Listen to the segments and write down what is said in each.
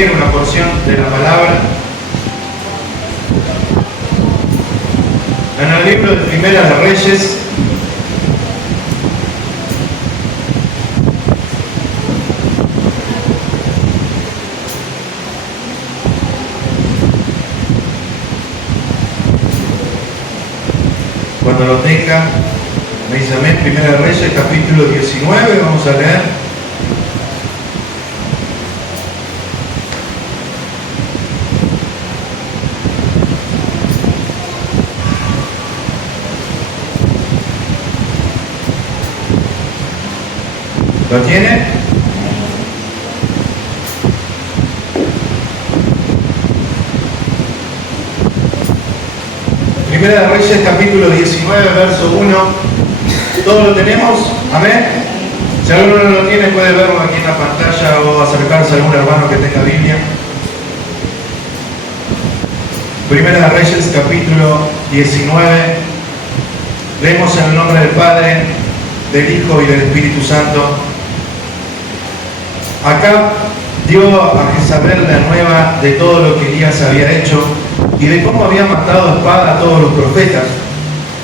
tiene una porción de la palabra en el libro de Primera de Reyes, cuando lo tenga, me dice amén. Primera de Reyes, capítulo 19, vamos a leer. ¿Lo tiene? Primera de Reyes, capítulo 19, verso 1. ¿Todos lo tenemos? Amén. Si alguno no lo tiene, puede verlo aquí en la pantalla o acercarse a algún hermano que tenga Biblia. Primera de Reyes, capítulo 19. Leemos en el nombre del Padre, del Hijo y del Espíritu Santo. Acá dio a Jezabel la nueva de todo lo que Elías había hecho y de cómo había matado a espada a todos los profetas.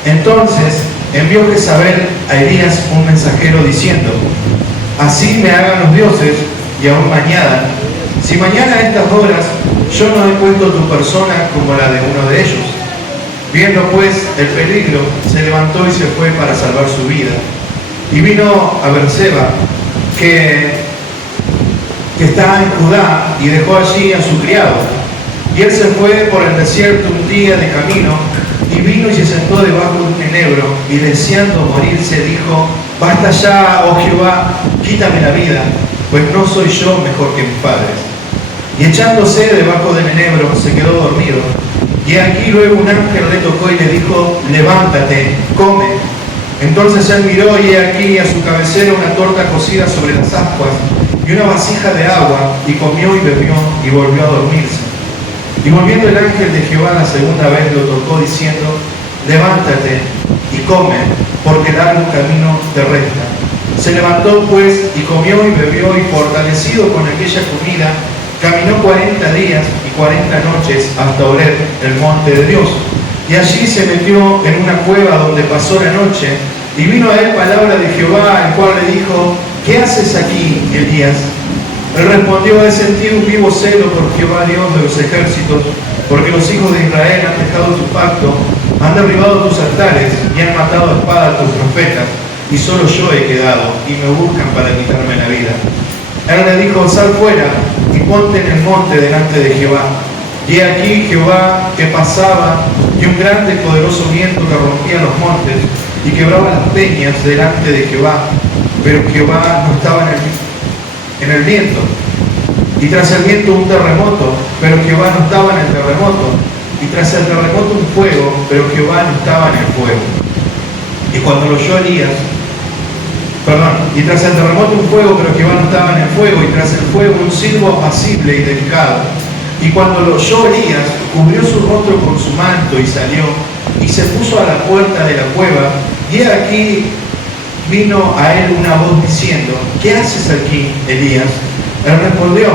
Entonces envió Jezabel a Elías un mensajero diciendo: así me hagan los dioses y aún mañana, si mañana a estas horas yo no he puesto tu persona como la de uno de ellos. Viendo pues el peligro, se levantó y se fue para salvar su vida. Y vino a Berseba, que está en Judá, y dejó allí a su criado. Y él se fue por el desierto un día de camino, y vino y se sentó debajo de un enebro, y deseando morirse dijo: basta ya, oh Jehová, quítame la vida, pues no soy yo mejor que mis padres. Y echándose debajo del enebro, se quedó dormido. Y aquí luego un ángel le tocó y le dijo: levántate, come. Entonces él miró, y aquí a su cabecera una torta cocida sobre las ascuas y una vasija de agua, y comió y bebió y volvió a dormirse. Y volviendo el ángel de Jehová la segunda vez lo tocó diciendo: levántate y come, porque largo camino te resta. Se levantó pues y comió y bebió, y fortalecido con aquella comida caminó 40 días y 40 noches hasta Horeb, el monte de Dios. Y allí se metió en una cueva donde pasó la noche, y vino a él palabra de Jehová, el cual le dijo: ¿qué haces aquí, Elías? Él respondió: he sentido un vivo celo por Jehová, Dios de los ejércitos, porque los hijos de Israel han dejado tu pacto, han derribado tus altares y han matado a espada a tus profetas, y solo yo he quedado, y me buscan para quitarme la vida. Él le dijo: sal fuera y ponte en el monte delante de Jehová. Y aquí Jehová que pasaba, y un grande y poderoso viento que rompía los montes y quebraba las peñas delante de Jehová, pero Jehová no estaba en el viento. Y tras el viento un terremoto, pero Jehová no estaba en el terremoto. Y tras el terremoto un fuego, pero Jehová no estaba en el fuego. Y cuando lo oyó Elías, y tras el terremoto un fuego, pero Jehová no estaba en el fuego, y tras el fuego un silbo apacible y delicado. Y cuando lo oyó Elías, cubrió su rostro con su manto y salió, y se puso a la puerta de la cueva, y he aquí vino a él una voz diciendo: ¿qué haces aquí, Elías? Él respondió: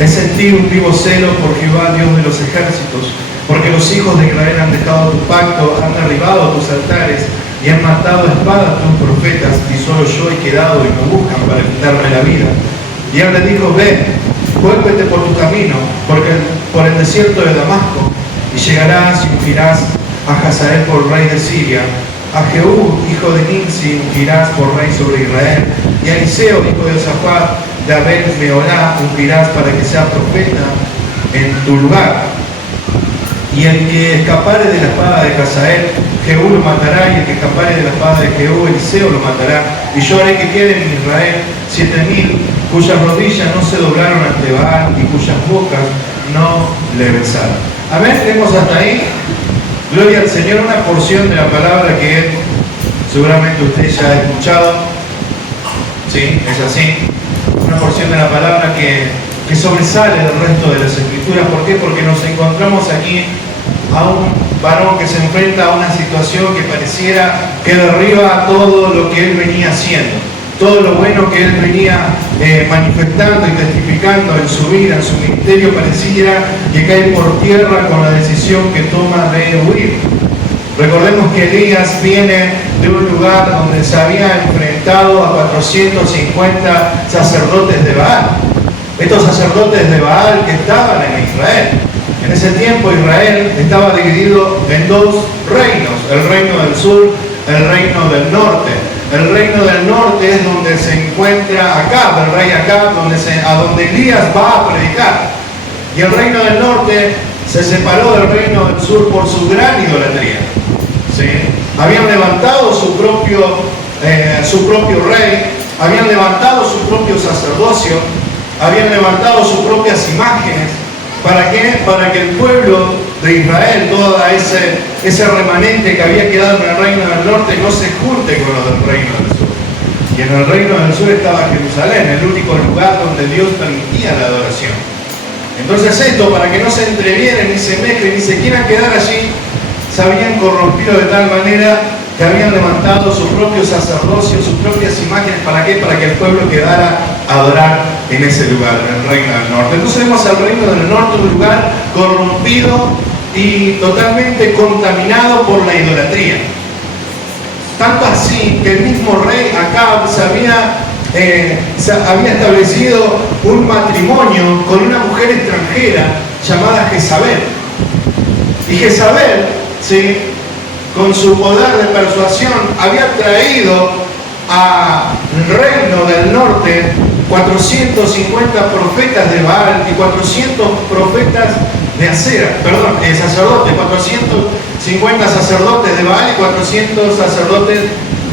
he sentido un vivo celo por Jehová, Dios de los ejércitos, porque los hijos de Israel han dejado tu pacto, han derribado tus altares y han matado a espada a tus profetas, y solo yo he quedado y me buscan para quitarme la vida. Y él le dijo: ve, vuélvete por tu camino, por el desierto de Damasco, y llegarás y ungirás a Hazael por rey de Siria, a Jehú, hijo de Nimsi, ungirás por rey sobre Israel, y a Eliseo, hijo de Safat, de Abel Meolá, ungirás para que sea profeta en tu lugar. Y el que escapare de la espada de Hazael, Jehú lo matará, y el que escapare de la espada de Jehú, Eliseo lo matará. Y yo haré que queden en Israel 7,000, cuyas rodillas no se doblaron ante Baal, y cuyas bocas no le besaron. Amén, leemos hasta ahí. Gloria al Señor, una porción de la palabra que seguramente usted ya ha escuchado. Sí, es así. Una porción de la palabra que sobresale del resto de las Escrituras. ¿Por qué? Porque nos encontramos aquí a un varón que se enfrenta a una situación que pareciera que derriba todo lo que él venía haciendo. todo lo bueno que él venía manifestando y testificando en su vida, en su ministerio, pareciera que cae por tierra con la decisión que toma de huir. Recordemos que Elías viene de un lugar donde se había enfrentado a 450 sacerdotes de Baal. Estos sacerdotes de Baal que estaban en Israel. En ese tiempo Israel estaba dividido en dos reinos, el reino del sur, el reino del norte. El reino del norte es donde se encuentra Acab, el rey Acab, a donde Elías va a predicar. Y el reino del norte se separó del reino del sur por su gran idolatría. ¿Sí? Habían levantado su propio rey, habían levantado su propio sacerdocio, habían levantado sus propias imágenes. ¿Para qué? Para que el pueblo de Israel, todo ese remanente que había quedado en el reino del norte, no se junte con los del reino del sur. Y en el reino del sur estaba Jerusalén, el único lugar donde Dios permitía la adoración. Entonces esto, para que no se entrevieren, ni se mezclen, ni se quieran quedar allí, se habían corrompido de tal manera que habían levantado su propio sacerdocio, sus propias imágenes. ¿Para qué? Para que el pueblo quedara a adorar en ese lugar, en el reino del norte. Entonces vemos al reino del norte un lugar corrompido y totalmente contaminado por la idolatría. Tanto así que el mismo rey Acab había establecido un matrimonio con una mujer extranjera llamada Jezabel. Y Jezabel, ¿sí?, con su poder de persuasión, había traído al reino del norte 450 profetas de Baal y 400 profetas de Acera, sacerdotes, 450 sacerdotes de Baal y 400 sacerdotes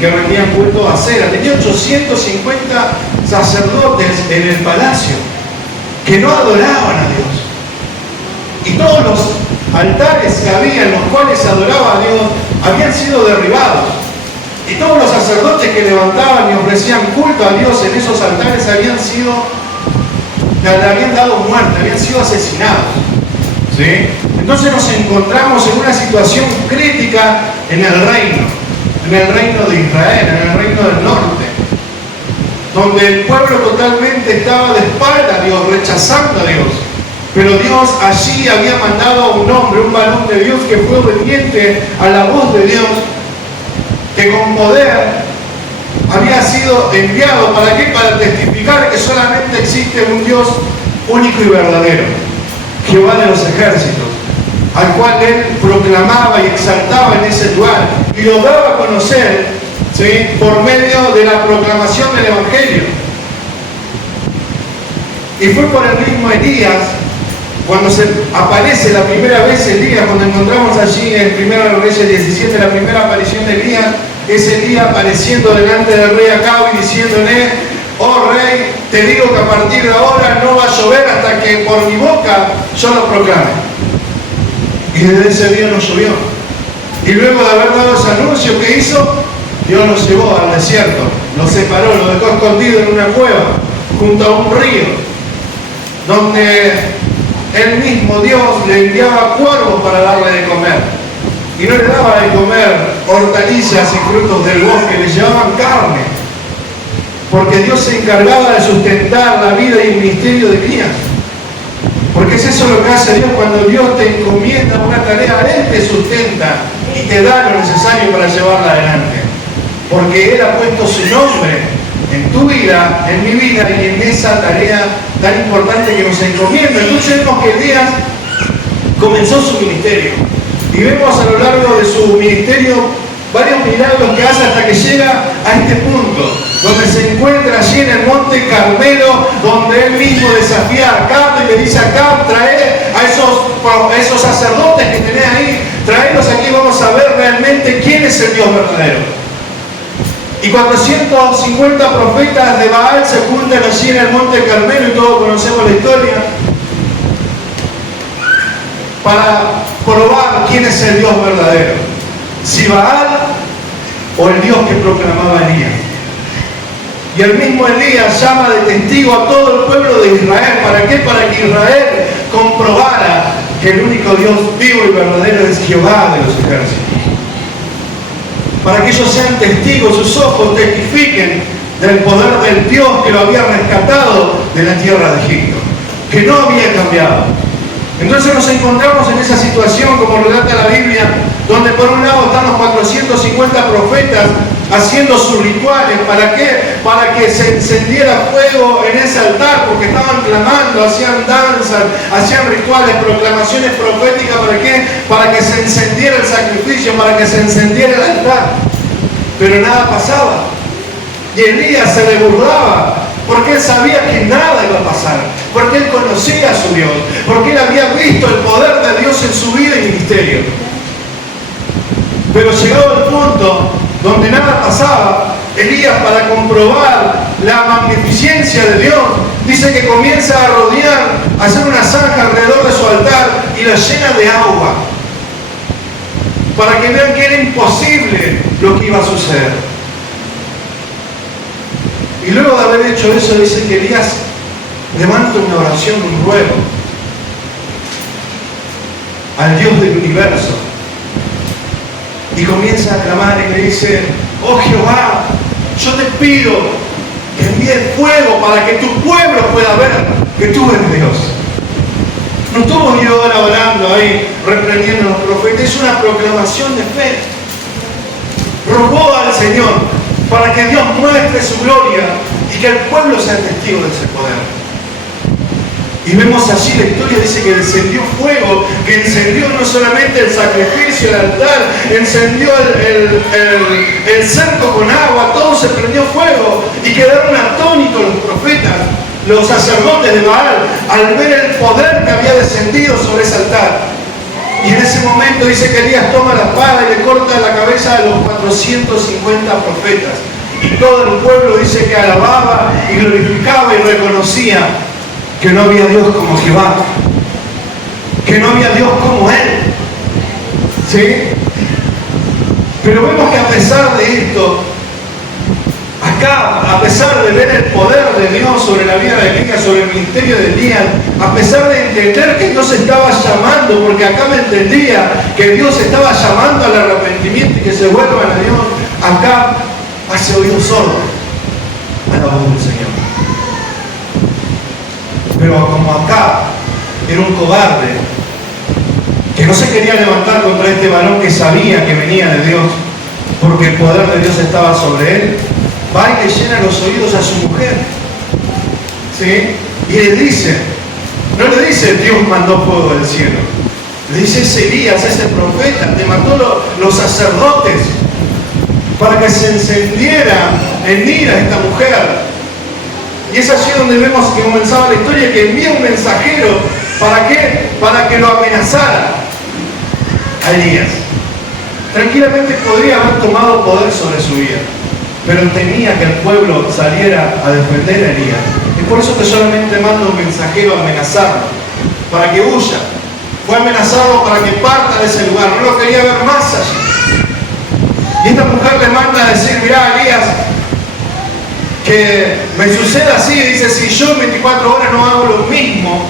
que rendían culto a Acera. Tenía 850 sacerdotes en el palacio que no adoraban a Dios. Y todos los altares que había en los cuales se adoraba a Dios habían sido derribados. Y todos los sacerdotes que levantaban y ofrecían culto a Dios en esos altares le habían dado muerte, habían sido asesinados. ¿Sí? Entonces nos encontramos en una situación crítica en el reino de Israel, en el reino del norte, donde el pueblo totalmente estaba de espalda a Dios, rechazando a Dios. Pero Dios allí había mandado a un hombre, un varón de Dios, que fue obediente a la voz de Dios, que con poder había sido enviado. ¿Para qué? Para testificar que solamente existe un Dios único y verdadero, Jehová de los ejércitos, al cual él proclamaba y exaltaba en ese lugar y lo daba a conocer, ¿sí?, por medio de la proclamación del Evangelio. Y fue por el mismo Elías, cuando se aparece la primera vez Elías, cuando encontramos allí en 1 Reyes 17 la primera aparición de Elías, es Elías apareciendo delante del rey Acab y diciéndole: oh rey, te digo que a partir de ahora no va a llover hasta que por mi boca yo lo proclame. Y desde ese día no llovió. Y luego de haber dado ese anuncio, ¿qué hizo? Dios lo llevó al desierto, lo separó, lo dejó escondido en una cueva junto a un río, donde él mismo, Dios, le enviaba cuervos para darle de comer. Y no le daba de comer hortalizas y frutos del bosque, le llevaban carne. Porque Dios se encargaba de sustentar la vida y el ministerio de Elías. Porque es eso lo que hace Dios cuando Dios te encomienda una tarea, Él te sustenta y te da lo necesario para llevarla adelante. Porque Él ha puesto su nombre en tu vida, en mi vida y en esa tarea tan importante que nos encomienda. Entonces vemos que Elías comenzó su ministerio y vemos a lo largo de su ministerio varios milagros que hace hasta que llega a este punto, donde se encuentra allí en el monte Carmelo, donde él mismo desafía a Acab y le dice: Acab, trae a esos sacerdotes que tenés ahí, traelos aquí, vamos a ver realmente quién es el Dios verdadero. Y 450 profetas de Baal se juntan allí en el monte Carmelo, y todos conocemos la historia, para probar quién es el Dios verdadero, si Baal o el Dios que proclamaba Elías. Y el mismo Elías llama de testigo a todo el pueblo de Israel. ¿Para qué? Para que Israel comprobara que el único Dios vivo y verdadero es Jehová de los ejércitos. Para que ellos sean testigos, sus ojos testifiquen del poder del Dios que lo había rescatado de la tierra de Egipto, que no había cambiado. Entonces nos encontramos en esa situación, como relata la Biblia, donde por un lado están los 450 profetas haciendo sus rituales. ¿Para qué? Para que se encendiera fuego en ese altar, porque estaban clamando, hacían danzas, hacían rituales, proclamaciones proféticas. ¿Para qué? Para que se encendiera el sacrificio, para que se encendiera el altar. Pero nada pasaba. Y Elías se le burlaba, porque él sabía que nada iba a pasar, porque él conocía a su Dios, porque él había visto el poder de Dios en su vida y ministerio. Pero llegado el punto donde nada pasaba, Elías, para comprobar la magnificencia de Dios, dice que comienza a rodear, a hacer una zanja alrededor de su altar y la llena de agua, para que vean que era imposible lo que iba a suceder. Y luego de haber hecho eso, dice que Elías levanta una oración, un ruego al Dios del universo. Y comienza a clamar y le dice: oh Jehová, yo te pido que envíes fuego para que tu pueblo pueda ver que tú eres Dios. No estuvo yo ahora orando ahí, reprendiendo a los profetas. Es una proclamación de fe. Rogó al Señor para que Dios muestre su gloria y que el pueblo sea testigo de ese poder. Y vemos allí la historia, dice que encendió fuego, que encendió no solamente el sacrificio, el altar, encendió el cerco con agua, todo se prendió fuego y quedaron atónitos los profetas, los sacerdotes de Baal, al ver el poder que había descendido sobre ese altar. Y en ese momento dice que Elías toma la espada y le corta la cabeza de los 450 profetas. Y todo el pueblo dice que alababa y glorificaba y reconocía que no había Dios como Jehová, que no había Dios como Él. ¿Sí? Pero vemos que a pesar de esto, acá, a pesar de ver el poder de Dios sobre la vida de Elías, sobre el ministerio de Elías, a pesar de entender que Dios estaba llamando, porque acá me entendía que Dios estaba llamando al arrepentimiento y que se vuelvan a Dios, acá hace oído sordo a la voz del Señor. Pero como acá era un cobarde que no se quería levantar contra este varón que sabía que venía de Dios, porque el poder de Dios estaba sobre él, va y le llena los oídos a su mujer, ¿sí? Y le dice, no le dice Dios mandó fuego del cielo, le dice ese Elías, ese profeta, te mandó los sacerdotes para que se encendiera en ira esta mujer. Y es allí donde vemos que comenzaba la historia, que envía un mensajero, ¿para qué? Para que lo amenazara a Elías. Tranquilamente podría haber tomado poder sobre su vida, pero temía que el pueblo saliera a defender a Elías. Es por eso que solamente manda un mensajero a amenazarlo, para que huya. Fue amenazado para que parta de ese lugar, no lo quería ver más allí. Y esta mujer le manda a decir: mirá, Elías, que me suceda así, dice, si yo en 24 horas no hago lo mismo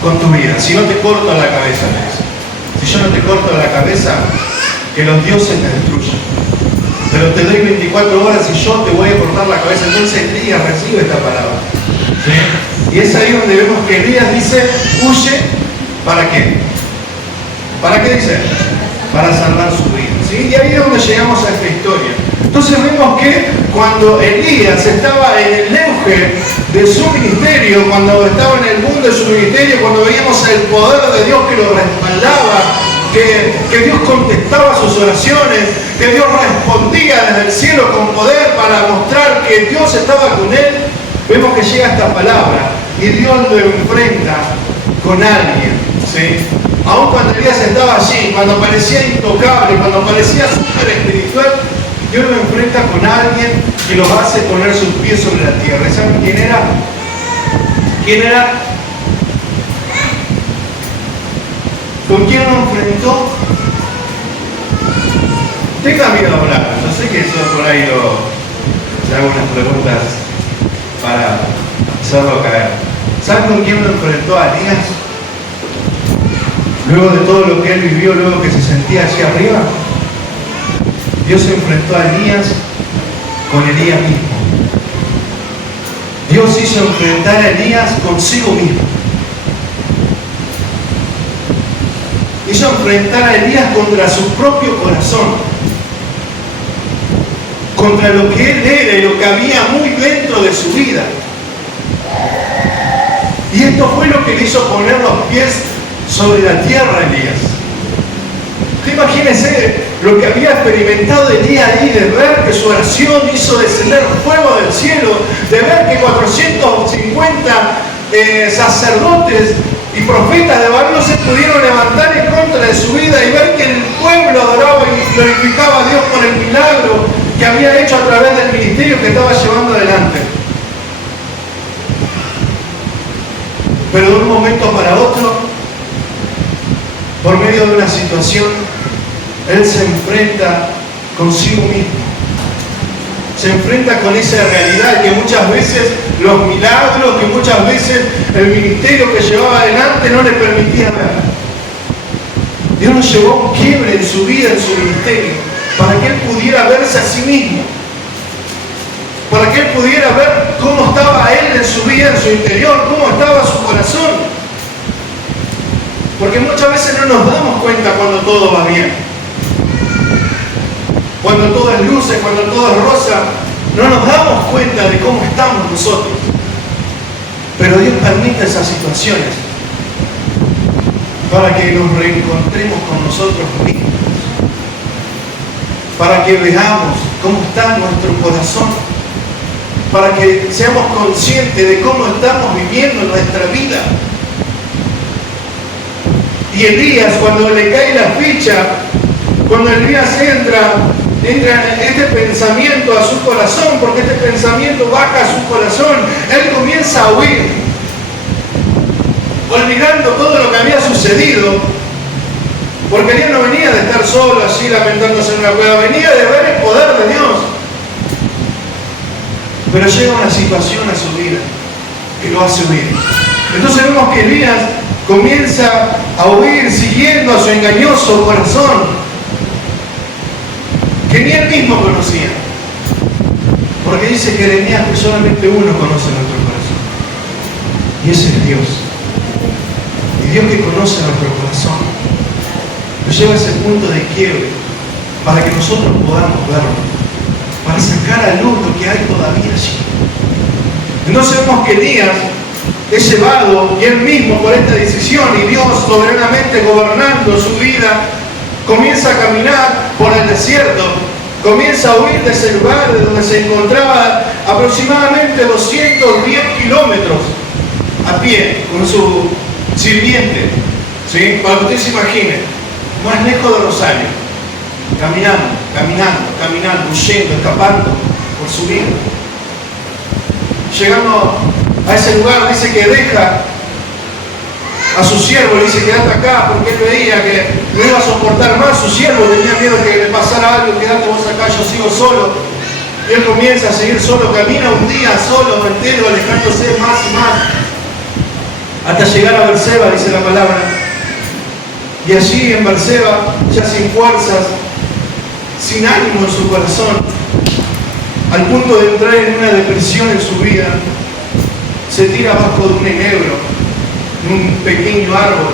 con tu vida, si no te corto la cabeza, le dice. Si yo no te corto la cabeza, que los dioses te destruyan. Pero te doy 24 horas y yo te voy a cortar la cabeza. Entonces Elías recibe esta palabra. ¿Sí? Y es ahí donde vemos que Elías dice: huye, ¿para qué? ¿Para qué dice? Para salvar su vida. ¿Sí? Y ahí es donde llegamos a esta historia. Entonces vemos que cuando Elías estaba en el auge de su ministerio, cuando estaba en el mundo de su ministerio, cuando veíamos el poder de Dios que lo respaldaba, que Dios contestaba sus oraciones, que Dios respondía desde el cielo con poder para mostrar que Dios estaba con él, vemos que llega esta palabra y Dios lo enfrenta con alguien, ¿sí? Aun cuando Elías estaba allí, cuando parecía intocable, cuando parecía súper espiritual, Dios lo enfrenta con alguien que los hace poner sus pies sobre la tierra. ¿Saben quién era? ¿Quién era? ¿Con quién lo enfrentó? Tenga miedo a hablar. Yo sé que eso por ahí le hago unas preguntas para hacerlo caer. ¿Saben con quién lo enfrentó a Elías? Luego de todo lo que él vivió, luego que se sentía hacia arriba, Dios se enfrentó a Elías con Elías mismo. Dios hizo enfrentar a Elías consigo mismo. Hizo enfrentar a Elías contra su propio corazón, contra lo que él era y lo que había muy dentro de su vida. Y esto fue lo que le hizo poner los pies sobre la tierra a Elías. Usted imagínese lo que había experimentado Elías ahí, de ver que su oración hizo descender fuego del cielo, de ver que 450 sacerdotes y profetas de Baal no se pudieron levantar en contra de su vida, y ver que el pueblo adoraba y glorificaba a Dios por el milagro que había hecho a través del ministerio que estaba llevando adelante. Pero de un momento para otro, por medio de una situación, él se enfrenta consigo mismo. Se enfrenta con esa realidad que muchas veces los milagros, que muchas veces el ministerio que llevaba adelante no le permitía ver. Dios nos llevó a un quiebre en su vida, en su ministerio, para que él pudiera verse a sí mismo, para que él pudiera ver cómo estaba él en su vida, en su interior, cómo estaba su corazón. Porque muchas veces no nos damos cuenta cuando todo va bien, cuando todo es luces, cuando todo es rosa, no nos damos cuenta de cómo estamos nosotros. Pero Dios permite esas situaciones para que nos reencontremos con nosotros mismos, para que veamos cómo está nuestro corazón, para que seamos conscientes de cómo estamos viviendo nuestra vida. Y Elías, cuando le cae la ficha, cuando Elías entra este pensamiento a su corazón, porque este pensamiento baja a su corazón, él comienza a huir, olvidando todo lo que había sucedido, porque Elías no venía de estar solo así lamentándose en una cueva, venía de ver el poder de Dios. Pero llega una situación a su vida que lo hace huir. Entonces vemos que Elías comienza a huir siguiendo a su engañoso corazón, que ni él mismo conocía. Porque dice Jeremías que solamente uno conoce nuestro corazón, y ese es Dios. Y Dios que conoce nuestro corazón nos lleva a ese punto de quiebre para que nosotros podamos verlo, para sacar a luz lo que hay todavía allí. Entonces vemos que Elías es llevado, y él mismo, por esta decisión, y Dios soberanamente gobernando su vida, comienza a caminar por el desierto, comienza a huir de ese lugar de donde se encontraba aproximadamente 210 kilómetros a pie con su sirviente, ¿sí? Para que usted se imagine, más lejos de Rosario, caminando, huyendo, escapando por su vida. Llegando a ese lugar, dice que deja a su siervo, le dice: quédate acá, porque él veía que no iba a soportar más. Su siervo tenía miedo que le pasara algo: quédate vos acá, yo sigo solo. Y él comienza a seguir solo, camina un día solo, entero, alejándose más y más, hasta llegar a Berseba, dice la palabra. Y allí en Berseba, ya sin fuerzas, sin ánimo en su corazón, al punto de entrar en una depresión en su vida, se tira abajo de un enebro, de un pequeño árbol,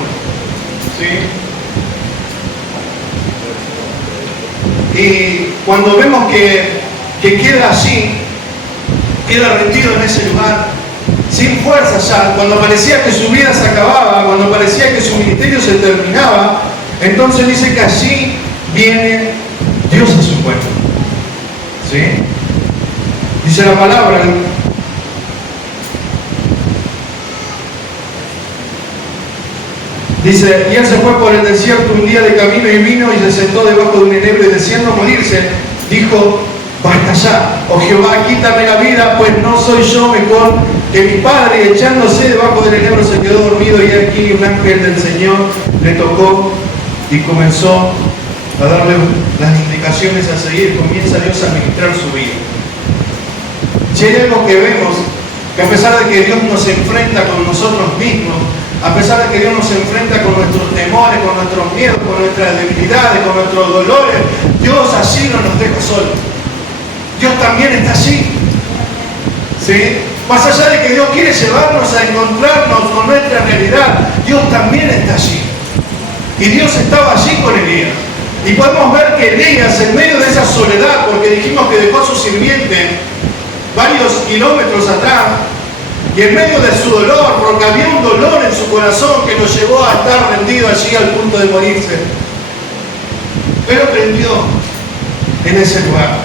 ¿sí? Y cuando vemos que queda allí, queda rendido en ese lugar, sin fuerza ya, cuando parecía que su vida se acababa, cuando parecía que su ministerio se terminaba, entonces dice que allí viene Dios a su encuentro, ¿sí? Dice la palabra, dice: y él se fue por el desierto un día de camino y vino y se sentó debajo de un enebro, y deseando morirse, dijo: basta ya, oh Jehová, quítame la vida, pues no soy yo mejor que mi padre. Y echándose debajo del enebro se quedó dormido, y aquí un ángel del Señor le tocó y comenzó a darle las indicaciones a seguir. Comienza Dios a ministrar su vida. Si hay algo que vemos, que a pesar de que Dios nos enfrenta con nosotros mismos, a pesar de que Dios nos enfrenta con nuestros temores, con nuestros miedos, con nuestras debilidades, con nuestros dolores, Dios allí no nos deja solos. Dios también está allí, ¿sí? Más allá de que Dios quiere llevarnos a encontrarnos con nuestra realidad, Dios también está allí. Y Dios estaba allí con Elías. Y podemos ver que Elías, en medio de esa soledad, porque dijimos que dejó a su sirviente varios kilómetros atrás, y en medio de su dolor, porque había un dolor en su corazón que lo llevó a estar rendido allí al punto de morirse, Él aprendió en ese lugar.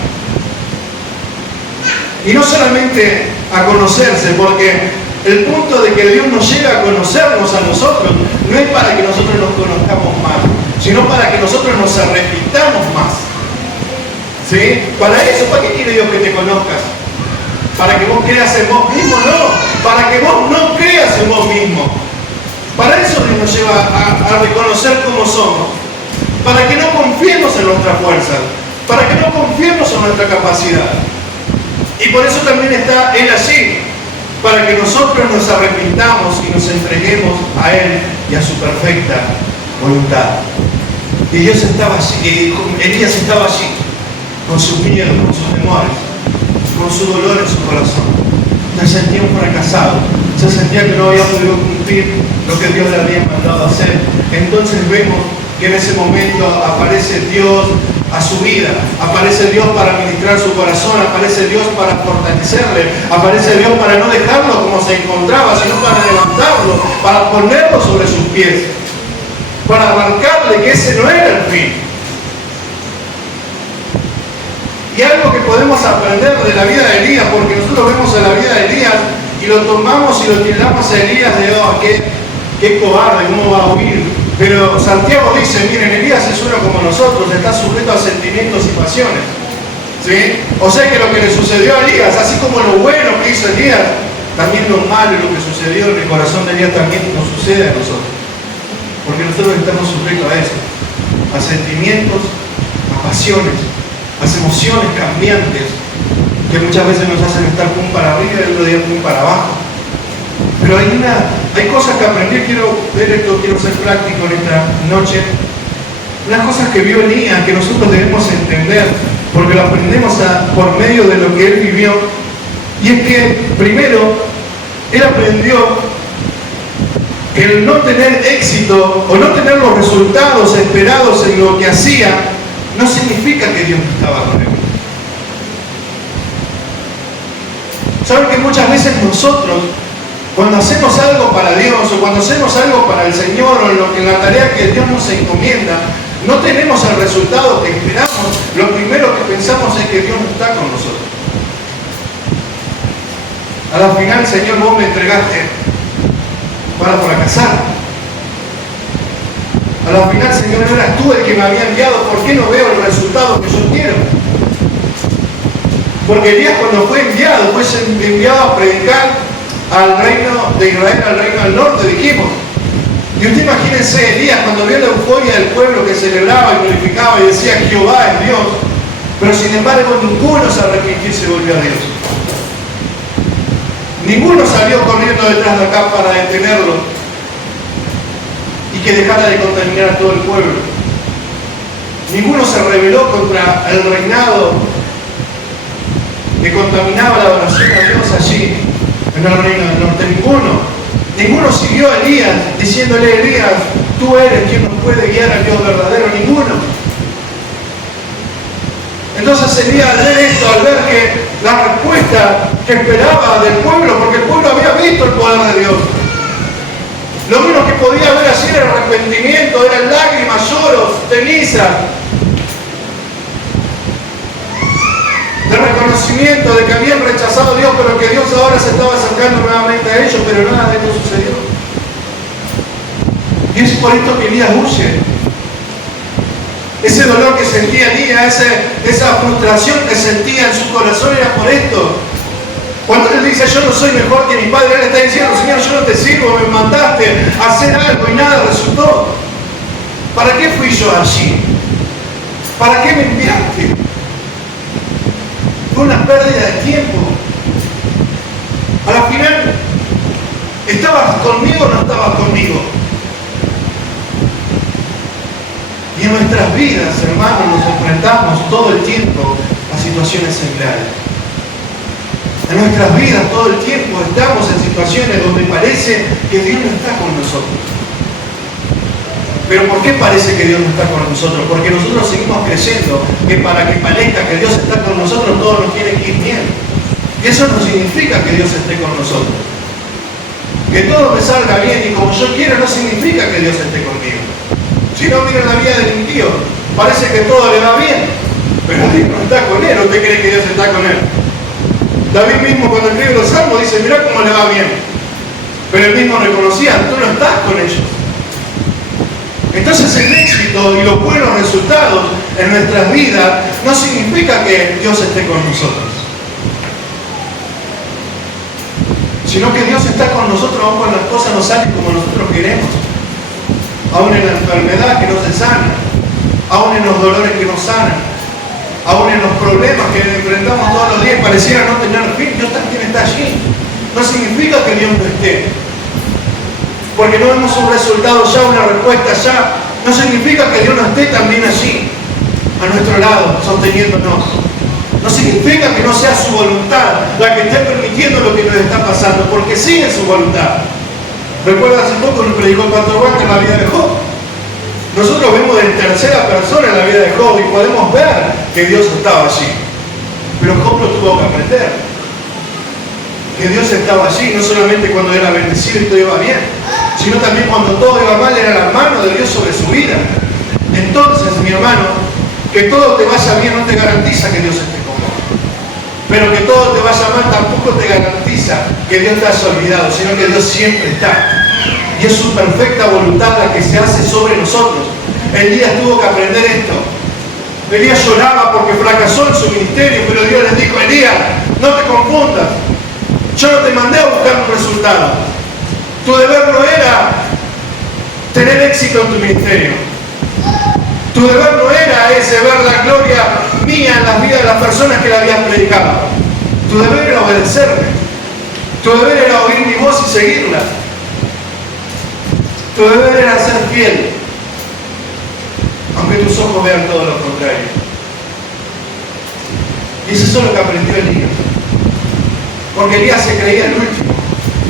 Y no solamente a conocerse, porque el punto de que Dios nos llega a conocernos a nosotros no es para que nosotros nos conozcamos más, sino para que nosotros nos arrepintamos más. ¿Sí? Para eso, ¿para qué quiere Dios que te conozcas? ¿Para que vos creas en vos mismo? No, para que vos no creas en vos mismo. Para eso Dios nos lleva a reconocer cómo somos. Para que no confiemos en nuestra fuerza, para que no confiemos en nuestra capacidad. Y por eso también está Él allí, para que nosotros nos arrepintamos y nos entreguemos a Él y a su perfecta voluntad. Y Dios estaba allí, Elías estaba allí, con sus miedos, con sus temores, con su dolor en su corazón. Se sentía un fracasado, se sentía que no había podido cumplir lo que Dios le había mandado a hacer. Entonces vemos que en ese momento aparece Dios a su vida, aparece Dios para ministrar su corazón, aparece Dios para fortalecerle, aparece Dios para no dejarlo como se encontraba, sino para levantarlo, para ponerlo sobre sus pies, para marcarle que ese no era el fin. Y algo que podemos aprender de la vida de Elías, porque nosotros vemos a la vida de Elías y lo tomamos y lo tildamos a Elías de, oh, qué cobarde, cómo va a huir. Pero Santiago dice, miren, Elías es uno como nosotros, está sujeto a sentimientos y pasiones. ¿Sí? O sea que lo que le sucedió a Elías, así como lo bueno que hizo Elías, también lo malo, lo que sucedió en el corazón de Elías también nos sucede a nosotros. Porque nosotros estamos sujetos a eso, a sentimientos, a pasiones, a emociones cambiantes, que muchas veces nos hacen estar pum para arriba y el otro día pum para abajo. Pero hay cosas que aprendí, quiero ver esto, quiero ser práctico en esta noche. Unas cosas que vio Elías, que nosotros debemos entender, porque lo aprendemos por medio de lo que él vivió. Y es que, primero, él aprendió que el no tener éxito o no tener los resultados esperados en lo que hacía, no significa que Dios no estaba con él. ¿Saben que muchas veces nosotros, cuando hacemos algo para Dios o cuando hacemos algo para el Señor o en la tarea que Dios nos encomienda, no tenemos el resultado que esperamos, lo primero que pensamos es que Dios no está con nosotros? A la final, Señor, vos me entregaste para fracasar. A la final, Señor, no eras tú el que me había enviado, ¿por qué no veo el resultado que yo quiero? Porque Elías, cuando fue enviado a predicar al reino de Israel, al reino del norte, dijimos. Y usted imagínense Elías cuando vio la euforia del pueblo que celebraba y glorificaba y decía Jehová es Dios, pero sin embargo ninguno se arrepintió y se volvió a Dios. Ninguno salió corriendo detrás de acá para detenerlo y que dejara de contaminar a todo el pueblo. Ninguno se rebeló contra el reinado que contaminaba la adoración a Dios allí en el reino del norte. Ninguno siguió a Elías diciéndole, Elías, tú eres quien nos puede guiar al Dios verdadero. Ninguno. Entonces Elías, al ver esto, al ver que la respuesta que esperaba del pueblo, porque el pueblo había visto el poder de Dios, lo menos que podía haber allí era arrepentimiento, eran lágrimas, lloros, cenizas, de reconocimiento de que habían rechazado a Dios, pero que Dios ahora se estaba acercando nuevamente a ellos, pero nada de esto sucedió. Y es por esto que Elías huye. Ese dolor que sentía Elías, esa frustración que sentía en su corazón era por esto. Cuando él dice, yo no soy mejor que mi padre, él está diciendo, Señor, yo no te sirvo, me mandaste a hacer algo y nada resultó. ¿Para qué fui yo allí? ¿Para qué me enviaste? Fue una pérdida de tiempo. A la final, ¿estabas conmigo o no estabas conmigo? Y en nuestras vidas, hermanos, nos enfrentamos todo el tiempo a situaciones similares. En nuestras vidas todo el tiempo estamos en situaciones donde parece que Dios no está con nosotros. Pero ¿por qué parece que Dios no está con nosotros? Porque nosotros seguimos creyendo que para que parezca que Dios está con nosotros todo nos tiene que ir bien. Y eso no significa que Dios esté con nosotros. Que todo me salga bien y como yo quiero no significa que Dios esté conmigo. Si no, miren la vida del impío, parece que todo le va bien, pero Dios no está con él. ¿Usted cree que Dios está con él? David mismo cuando escribe los salmos dice, mirá cómo le va bien. Pero él mismo reconocía, tú no estás con ellos. Entonces el éxito y los buenos resultados en nuestras vidas no significa que Dios esté con nosotros, sino que Dios está con nosotros aún cuando las cosas no salen como nosotros queremos, aún en la enfermedad que no se sana, aún en los dolores que nos sanan, aún en los problemas que enfrentamos todos los días, pareciera no tener fin. Dios también está allí. No significa que Dios no esté, porque no vemos un resultado ya, una respuesta ya. No significa que Dios no esté también allí, a nuestro lado, sosteniéndonos. No significa que no sea su voluntad la que esté permitiendo lo que nos está pasando, porque sí es su voluntad. Recuerda hace poco nos predicó el pastor Walker la vida de Job. Nosotros vemos en tercera persona la vida de Job y podemos ver que Dios estaba allí. Pero Job lo tuvo que aprender. Que Dios estaba allí, no solamente cuando era bendecido y todo iba bien, sino también cuando todo iba mal, era la mano de Dios sobre su vida. Entonces, mi hermano, que todo te vaya bien no te garantiza que Dios esté con vos. Pero que todo te vaya mal tampoco te garantiza que Dios te haya olvidado, sino que Dios siempre está. Y es su perfecta voluntad la que se hace sobre nosotros. Elías tuvo que aprender esto. Elías lloraba porque fracasó en su ministerio, pero Dios les dijo, Elías, no te confundas. Yo no te mandé a buscar un resultado. Tu deber no era tener éxito en tu ministerio. Tu deber no era ese ver la gloria mía en las vidas de las personas que la habían predicado. Tu deber era obedecerme. Tu deber era oír mi voz y seguirla. Tu deber era ser fiel, aunque tus ojos vean todo lo contrario. Y eso es lo que aprendió Elías. Porque Elías se creía el último.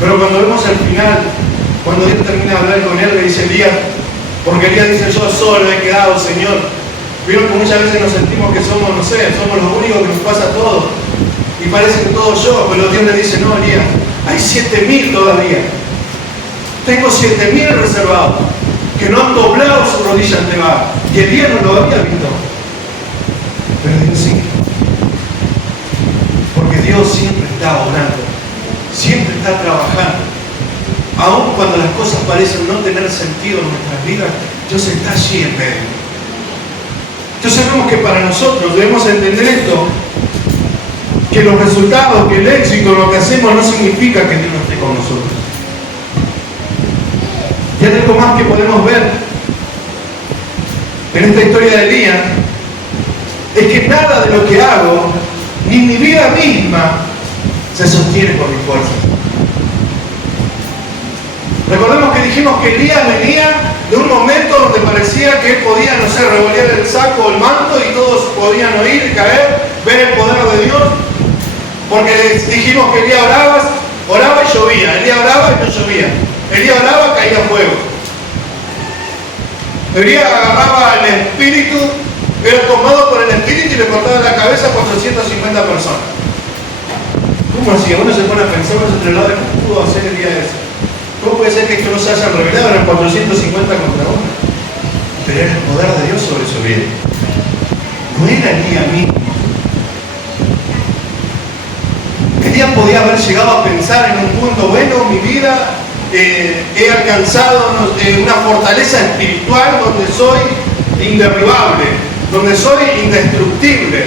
Pero cuando vemos el final, cuando Dios termina de hablar con él, le dice Elías, porque Elías dice, yo solo he quedado, Señor. Vieron que muchas veces nos sentimos que somos, no sé, somos los únicos que nos pasa todo. Y parece que todo yo, pero Dios le dice, no, Elías, hay 7.000 todavía. Tengo 7.000 reservados, que no han doblado su rodilla ante Baal. Y Elías no lo había visto. Pero Dios sí. Porque Dios siempre está obrando, siempre está trabajando. Aun cuando las cosas parecen no tener sentido en nuestras vidas, Dios está allí en medio. Entonces vemos que para nosotros debemos entender esto, que los resultados, que el éxito, lo que hacemos no significa que Dios no esté con nosotros. Y hay algo más que podemos ver en esta historia de Elías, es que nada de lo que hago, ni mi vida misma, se sostiene por mis fuerzas. Recordemos que dijimos que Elías venía de un momento donde parecía que él podía, no sé, revolear el saco o el manto y todos podían oír, caer, ver el poder de Dios. Porque dijimos que Elías oraba y llovía. Elías oraba y no llovía. Elías oraba, caía fuego. Elías agarraba el espíritu, era tomado por el espíritu y le cortaba la cabeza a 450 personas. ¿Cómo así? Uno se pone a pensar en otro lado, ¿cómo pudo hacer Elías eso? ¿Cómo puede ser que esto no se haya revelado? Eran 450 contra uno. Pero era el poder de Dios sobre su vida. No era Elías mismo. Elías podía haber llegado a pensar en un punto, bueno, mi vida, he alcanzado una fortaleza espiritual donde soy inderribable, donde soy indestructible.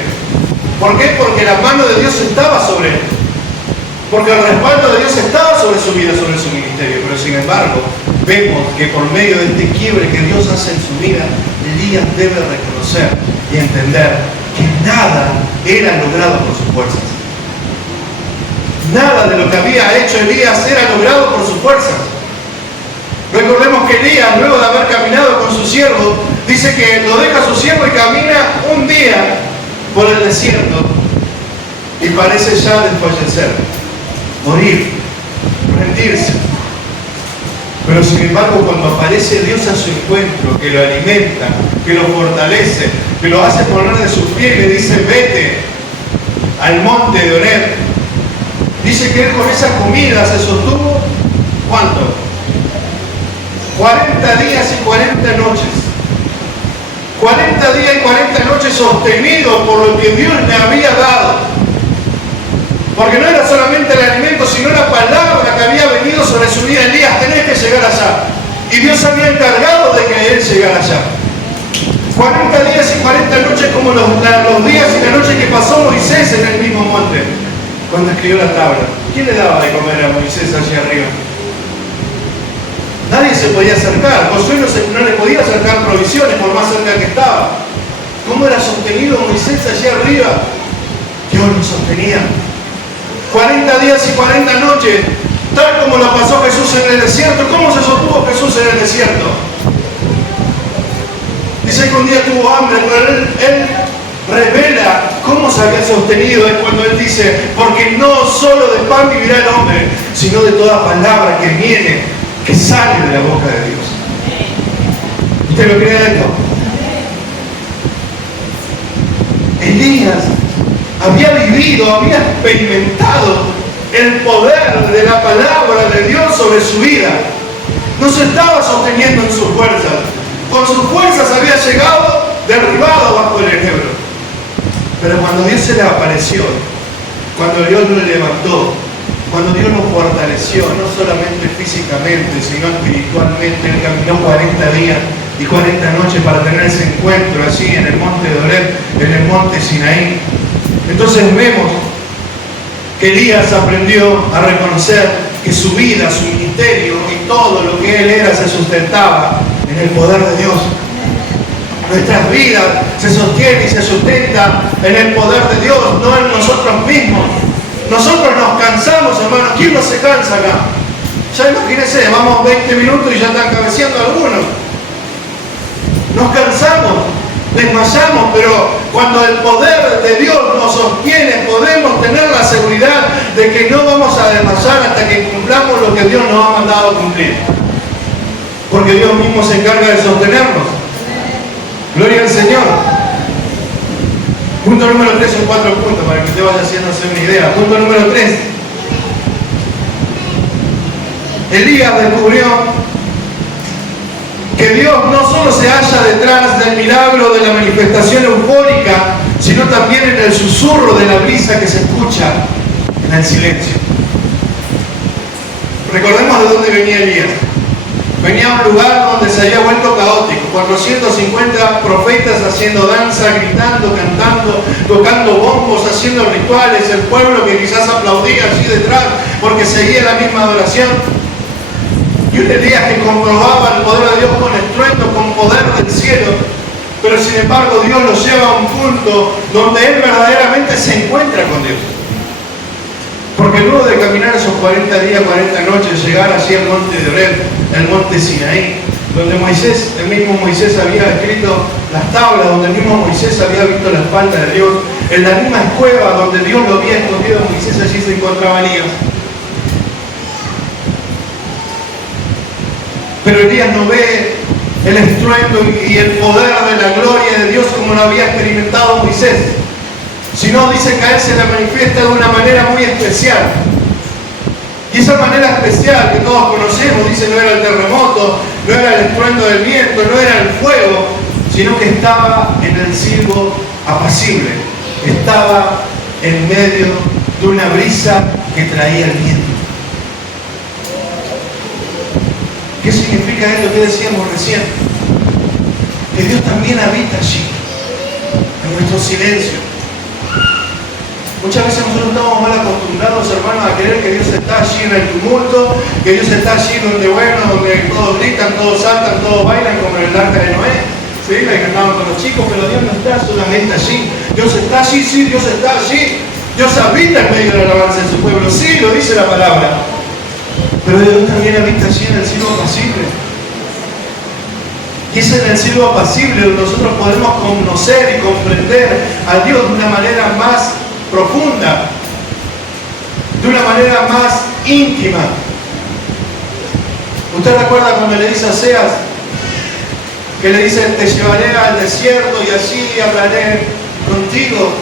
¿Por qué? Porque la mano de Dios estaba sobre él. Porque el respaldo de Dios estaba sobre su vida, sobre su ministerio. Pero sin embargo, vemos que por medio de este quiebre que Dios hace en su vida, Elías debe reconocer y entender que nada era logrado por sus fuerzas. Nada de lo que había hecho Elías era logrado por sus fuerzas. Recordemos que Elías, luego de haber caminado con su siervo, dice que lo deja a su siervo y camina un día por el desierto. y parece ya desfallecer, morir, rendirse. Pero sin embargo, cuando aparece Dios a su encuentro, que lo alimenta, que lo fortalece, que lo hace poner de sus pies, le dice: vete al monte de Horeb. Dice que él con esa comida se sostuvo, ¿cuánto? 40 días y 40 noches. 40 días y 40 noches sostenido por lo que Dios le había dado. Porque no era solamente el alimento, sino la palabra que había venido sobre su vida. Elías, tenés que llegar allá. Y Dios había encargado de que él llegara allá. 40 días y 40 noches como los días y la noche que pasó Moisés en el mismo monte, cuando escribió la tabla. ¿Quién le daba de comer a Moisés allí arriba? Nadie se podía acercar. Josué no le podía acercar provisiones por más cerca que estaba. ¿Cómo era sostenido Moisés allí arriba? Dios lo sostenía. 40 días y 40 noches, tal como lo pasó Jesús en el desierto. ¿Cómo se sostuvo Jesús en el desierto? Dice que un día tuvo hambre, pero él revela cómo se había sostenido. Es cuando él dice: porque no solo de pan vivirá el hombre, sino de toda palabra que viene, que sale de la boca de Dios. ¿Usted lo cree esto? Elías había vivido, había experimentado el poder de la palabra de Dios sobre su vida. No se estaba sosteniendo en sus fuerzas. Con sus fuerzas había llegado derribado bajo el enebro. Pero cuando Dios se le apareció, cuando Dios lo levantó, cuando Dios lo fortaleció, no solamente físicamente, sino espiritualmente, él caminó 40 días y 40 noches para tener ese encuentro allí en el monte de Horeb, en el monte Sinaí. Entonces vemos que Elías aprendió a reconocer que su vida, su ministerio y todo lo que él era se sustentaba en el poder de Dios. Nuestras vidas se sostienen y se sustenta en el poder de Dios, no en nosotros mismos. Nosotros nos cansamos, hermanos. ¿Quién no se cansa acá? Ya imagínense, vamos 20 minutos y ya están cabeceando algunos. Nos cansamos, desmayamos, pero cuando el poder de Dios nos sostiene, podemos tener la seguridad de que no vamos a desmayar hasta que cumplamos lo que Dios nos ha mandado a cumplir. Porque Dios mismo se encarga de sostenernos. Gloria al Señor. Punto número 3 son 4 puntos para que usted vaya haciéndose una idea. Punto número 3. Elías descubrió que Dios no solo se halla detrás del milagro de la manifestación eufórica, sino también en el susurro de la brisa que se escucha en el silencio. Recordemos de dónde venía Elías. Venía a un lugar donde se había vuelto caótico, 450 profetas haciendo danza, gritando, cantando, tocando bombos, haciendo rituales, el pueblo que quizás aplaudía allí detrás porque seguía la misma adoración. Y un Elías que comprobaba el poder de Dios con estruendo, con poder del cielo, pero sin embargo Dios lo lleva a un punto donde él verdaderamente se encuentra con Dios. Porque luego de caminar esos 40 días, 40 noches, llegar allí al monte de Horeb, el monte Sinaí, donde Moisés, el mismo Moisés había escrito las tablas, donde el mismo Moisés había visto la espalda de Dios, en la misma cueva donde Dios lo había escondido a Moisés, allí se encontraba Elías. Pero Elías no ve el estruendo y el poder de la gloria de Dios como lo había experimentado Moisés, sino dice que a él se le manifiesta de una manera muy especial. Y esa manera especial que todos conocemos, dice, no era el terremoto, no era el estruendo del viento, no era el fuego, sino que estaba en el silbo apacible, estaba en medio de una brisa que traía el viento. ¿Qué significa esto que decíamos recién? Que Dios también habita allí, en nuestro silencio. Muchas veces nosotros estamos mal acostumbrados, hermanos, a creer que Dios está allí en el tumulto, que Dios está allí donde, bueno, donde todos gritan, todos saltan, todos bailan, como en el arca de Noé. Sí, la cantaban con los chicos, pero Dios no está solamente allí. Dios está allí, sí, Dios está allí. Dios habita en medio de la alabanza de su pueblo, sí, lo dice la palabra. Pero Dios también habita allí en el cielo apacible. Y es en el cielo apacible donde nosotros podemos conocer y comprender a Dios de una manera más profunda, de una manera más íntima. ¿Usted recuerda cuando le dice a Oseas, que le dice, te llevaré al desierto y allí hablaré contigo?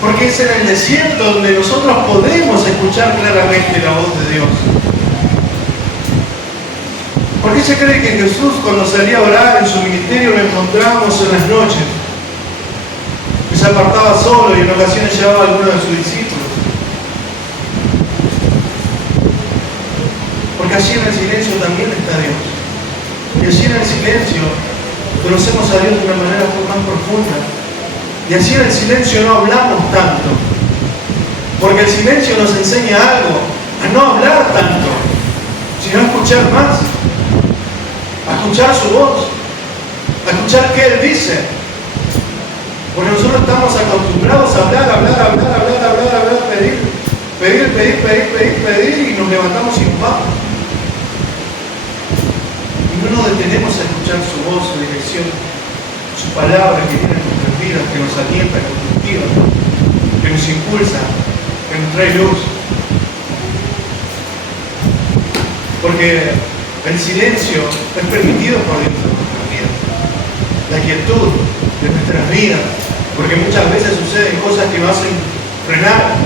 Porque es en el desierto donde nosotros podemos escuchar claramente la voz de Dios. ¿Por qué se cree que Jesús, cuando salía a orar en su ministerio, lo encontramos en las noches? Que se apartaba solo y en ocasiones llevaba a algunos de sus discípulos. Porque allí en el silencio también está Dios. Y allí en el silencio conocemos a Dios de una manera más profunda. Y allí en el silencio no hablamos tanto. Porque el silencio nos enseña algo, a no hablar tanto, sino a escuchar más. A escuchar su voz, a escuchar qué Él dice. Porque nosotros estamos acostumbrados a hablar, pedir, y nos levantamos y nos vamos. Y no nos detenemos a escuchar su voz, su dirección, su palabra que viene en nuestras vidas, que nos alienta, que nos motiva, que nos impulsa, que nos trae luz. Porque el silencio es permitido por Dios en nuestras vidas. La quietud de nuestras vidas. Porque muchas veces suceden cosas que nos hacen frenar.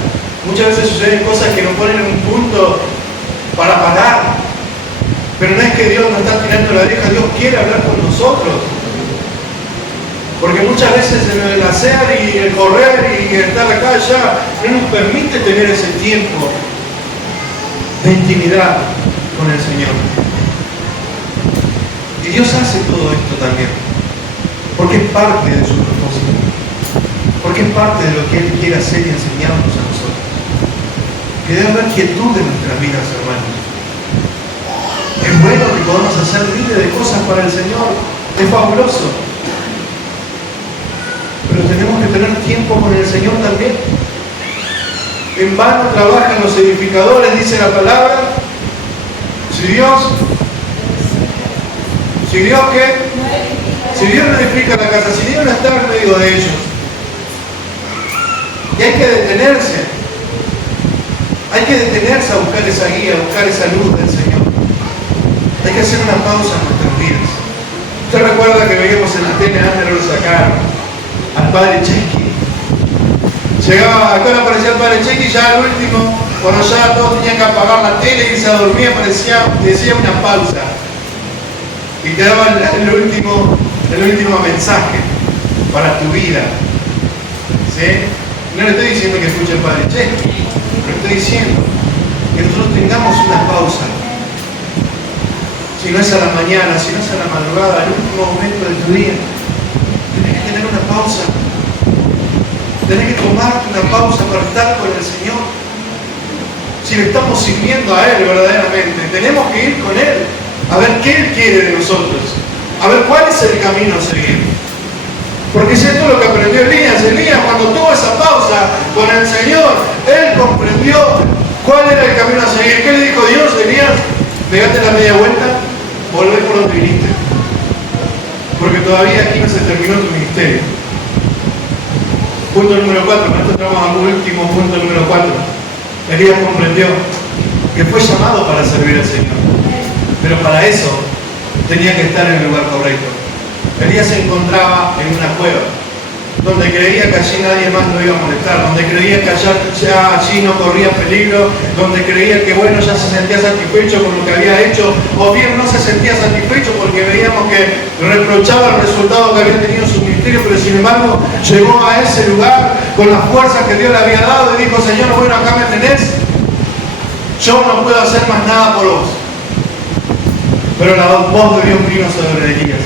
Muchas veces suceden cosas que nos ponen en un punto para parar. Pero no es que Dios nos está tirando la oreja, Dios quiere hablar con nosotros. Porque muchas veces el hacer y el correr y el estar acá allá no nos permite tener ese tiempo de intimidad con el Señor. Y Dios hace todo esto también, porque es parte de su propósito, porque es parte de lo que Él quiere hacer y enseñarnos a nosotros. Que debe haber quietud en nuestras vidas, hermanos. Es bueno que podamos hacer miles de cosas para el Señor, es fabuloso. Pero tenemos que tener tiempo con el Señor también. En vano trabajan los edificadores, dice la palabra. Si Dios no edifica la casa, si Dios no está en medio de ellos, y hay que detenerse a buscar esa guía, a buscar esa luz del Señor. Hay que hacer una pausa en nuestras vidas. Usted recuerda que veíamos en la tele antes de lo sacar al padre Chequi. Llegaba, acá aparecía el padre Chequi, ya al último, cuando ya todos tenían que apagar la tele y se dormía, decía una pausa. Y te daba el último mensaje para tu vida. ¿Sí? No le estoy diciendo que escuche el padre Chequi, pero estoy diciendo que nosotros tengamos una pausa. Si no es a la mañana, si no es a la madrugada, el último momento de tu día, tenés que tener una pausa. Tenés que tomarte una pausa para estar con el Señor. Si le estamos sirviendo a Él verdaderamente, tenemos que ir con Él, a ver qué Él quiere de nosotros, a ver cuál es el camino a seguir. Porque si esto es lo que aprendió Elías, cuando tuvo esa pausa con el Señor, él comprendió cuál era el camino a seguir. ¿Qué le dijo Dios? Elías, pegate la media vuelta, volvé por donde viniste. Porque todavía aquí no se terminó tu ministerio. Punto número 4, con esto entramos al último punto número 4. Elías comprendió que fue llamado para servir al Señor. Pero para eso tenía que estar en el lugar correcto. Elías se encontraba en una cueva, donde creía que allí nadie más lo iba a molestar, donde creía que ya allí no corría peligro, donde creía que bueno, ya se sentía satisfecho con lo que había hecho, o bien no se sentía satisfecho porque veíamos que reprochaba el resultado que había tenido su ministerio, pero sin embargo llegó a ese lugar con las fuerzas que Dios le había dado y dijo: Señor, bueno, acá me tenés, yo no puedo hacer más nada por vos. Pero la voz de Dios vino sobre Elías.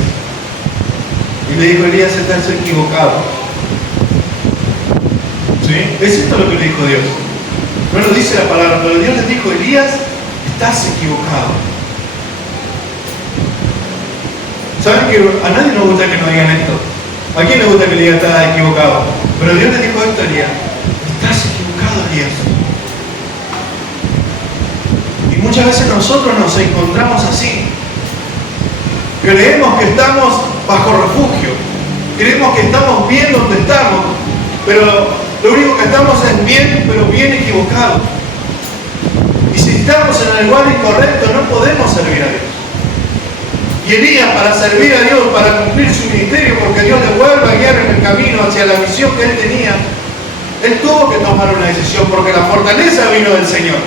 Y le dijo: Elías, estás equivocado. ¿Sí? ¿Es esto lo que le dijo Dios? No lo dice la palabra, pero Dios le dijo: Elías, estás equivocado. ¿Saben que a nadie nos gusta que nos digan esto? ¿A quién le gusta que le digan estás equivocado? Pero Dios le dijo esto a Elías: estás equivocado, Elías. Y muchas veces nosotros nos encontramos así. Creemos que estamos bajo refugio, creemos que estamos bien donde estamos, pero lo único que estamos es bien, pero bien equivocados. Y si estamos en el lugar incorrecto, no podemos servir a Dios. Y Elías, para servir a Dios, para cumplir su ministerio, porque Dios le vuelve a guiar en el camino hacia la misión que él tenía, él tuvo que tomar una decisión, porque la fortaleza vino del Señor.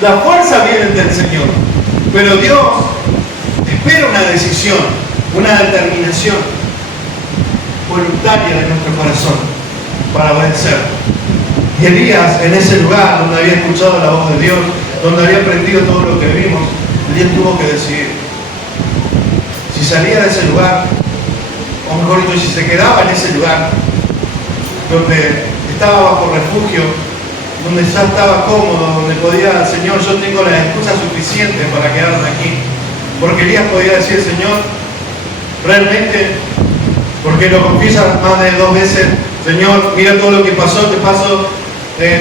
La fuerza viene del Señor. Pero Dios espera una decisión, una determinación voluntaria de nuestro corazón para obedecer. Y Elías, en ese lugar donde había escuchado la voz de Dios, donde había aprendido todo lo que vimos, Elías tuvo que decidir si salía de ese lugar, o mejor dicho, si se quedaba en ese lugar donde estaba bajo refugio, donde ya estaba cómodo, donde podía, Señor, yo tengo la excusa suficiente para quedarme aquí. Porque Elías podía decir, Señor, realmente, porque lo confiesa más de 2 veces, Señor, mira todo lo que pasó, te paso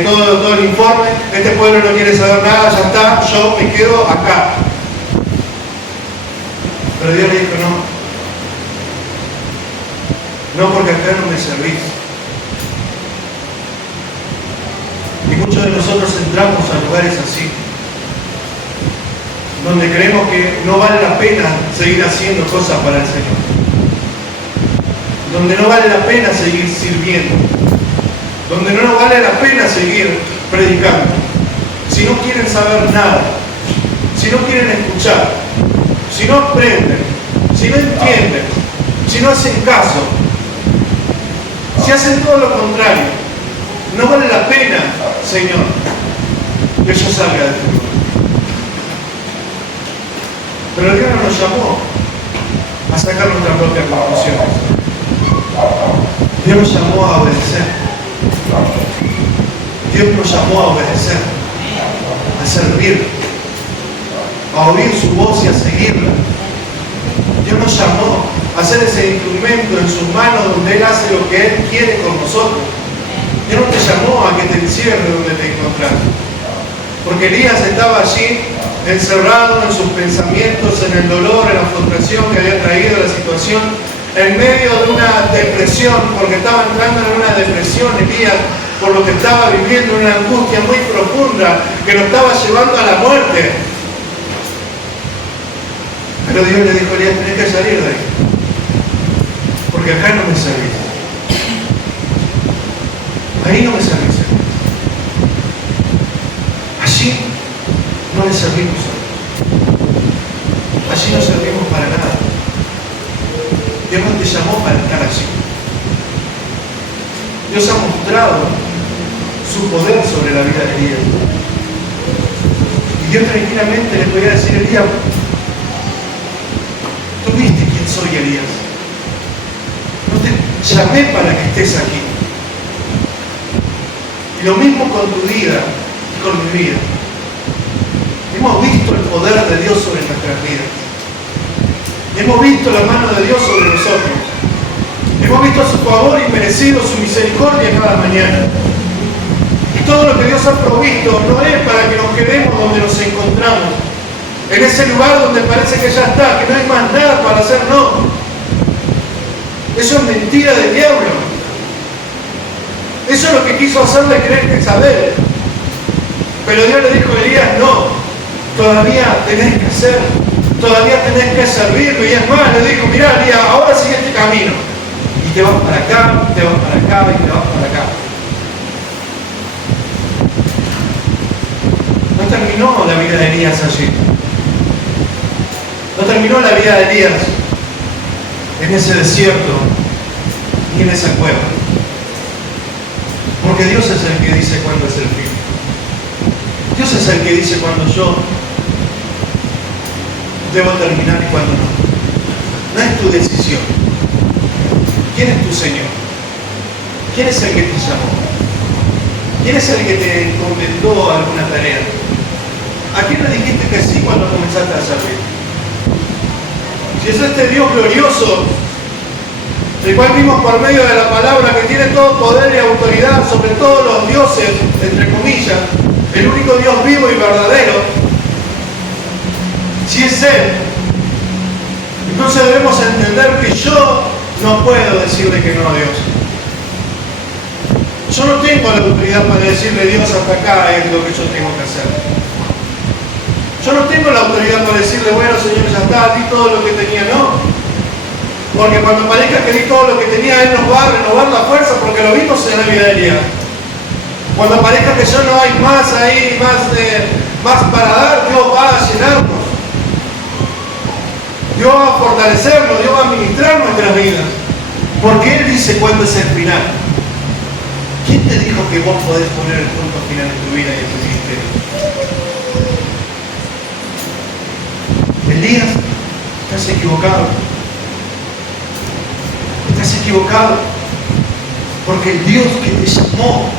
todo el informe, este pueblo no quiere saber nada, ya está, yo me quedo acá. Pero Dios le dijo, no, porque acá no me servís. Y muchos de nosotros entramos a lugares así, donde creemos que no vale la pena seguir haciendo cosas para el Señor, donde no vale la pena seguir sirviendo, donde no vale la pena seguir predicando. Si no quieren saber nada, si no quieren escuchar, si no aprenden, si no entienden, si no hacen caso, si hacen todo lo contrario, no vale la pena, Señor, que yo salga de este lugar. Pero Dios no nos llamó a sacar nuestras propias conclusiones. Dios nos llamó a obedecer. Dios nos llamó a obedecer, a servir, a oír su voz y a seguirla. Dios nos llamó a ser ese instrumento en sus manos donde Él hace lo que Él quiere con nosotros. Dios no te llamó a que te encierre donde te encontrás. Porque Elías estaba allí encerrado en sus pensamientos, en el dolor, en la frustración que había traído la situación, en medio de una depresión, porque estaba entrando en una depresión Elías, por lo que estaba viviendo, una angustia muy profunda que lo estaba llevando a la muerte. Pero Dios le dijo a Elías, tenés que salir de ahí, porque acá no me servís. Ahí no me servís. Allí no le servimos a Dios. Allí no servimos para nada. Dios no te llamó para estar allí. Dios ha mostrado su poder sobre la vida de Elías. Y Dios tranquilamente le podía decir a Elías, tú viste quién soy, Elías. No te llamé para que estés aquí. Y lo mismo con tu vida y con mi vida. Hemos visto el poder de Dios sobre nuestras vidas. Hemos visto la mano de Dios sobre nosotros. Hemos visto su favor inmerecido, su misericordia cada mañana. Y todo lo que Dios ha provisto no es para que nos quedemos donde nos encontramos, en ese lugar donde parece que ya está, que no hay más nada para hacer, no. Eso es mentira del diablo. Eso es lo que quiso hacerle creer que Jezabel. Pero Dios le dijo a Elías, no, todavía tenés que hacer, todavía tenés que servirme. Y es más, le dijo, mirá Elías, ahora sigue este camino. Y te vas para acá, te vas para acá y te vas para acá. No terminó la vida de Elías allí. No terminó la vida de Elías en ese desierto ni en esa cueva. Porque Dios es el que dice cuándo es el fin. Dios es el que dice cuándo yo debo terminar y cuándo no. No es tu decisión. ¿Quién es tu Señor? ¿Quién es el que te llamó? ¿Quién es el que te encomendó alguna tarea? ¿A quién le dijiste que sí cuando comenzaste a servir? Si es este Dios glorioso, el cual vimos por medio de la palabra, que tiene todo poder y autoridad sobre todos los dioses, entre comillas, el único Dios vivo y verdadero, si es Él, entonces debemos entender que yo no puedo decirle que no a Dios. Yo no tengo la autoridad para decirle, Dios, hasta acá es lo que yo tengo que hacer. Yo no tengo la autoridad para decirle, bueno, Señor, ya está, di todo lo que tenía, no. Porque cuando parezca que di todo lo que tenía, Él nos va a renovar la fuerza, porque lo vimos en la vida de Elías. Cuando parezca que ya no hay más ahí, más para dar, Dios va a llenarnos. Dios va a fortalecernos, Dios va a ministrar nuestras vidas. Porque Él dice cuándo es el final. ¿Quién te dijo que vos podés poner el punto final en tu vida y en tu ministerio? Elías, estás equivocado. Estás equivocado. Porque el Dios que te llamó,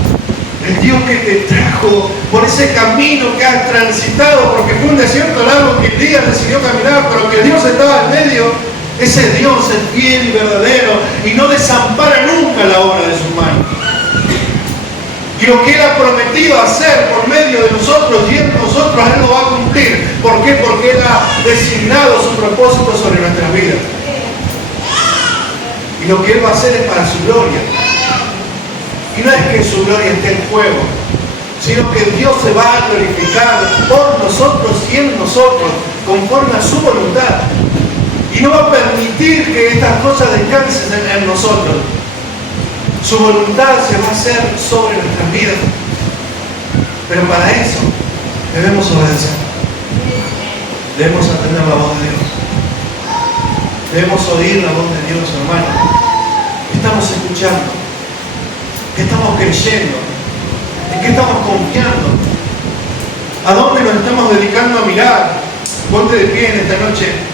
el Dios que te trajo por ese camino que has transitado, porque fue un desierto largo que Elías decidió caminar, pero que Dios estaba en medio, ese Dios es fiel y verdadero y no desampara nunca la obra de sus manos. Y lo que Él ha prometido hacer por medio de nosotros y en nosotros, Él lo va a cumplir. ¿Por qué? Porque Él ha designado su propósito sobre nuestras vidas. Y lo que Él va a hacer es para su gloria. Y no es que su gloria esté en juego, sino que Dios se va a glorificar por nosotros y en nosotros, conforme a su voluntad. Y no va a permitir que estas cosas descansen en nosotros. Su voluntad se va a hacer sobre nuestras vidas. Pero para eso debemos obedecer. Debemos atender la voz de Dios. Debemos oír la voz de Dios, hermano. ¿Qué estamos escuchando? ¿Qué estamos creyendo? ¿En qué estamos confiando? ¿A dónde nos estamos dedicando a mirar? Ponte de pie en esta noche.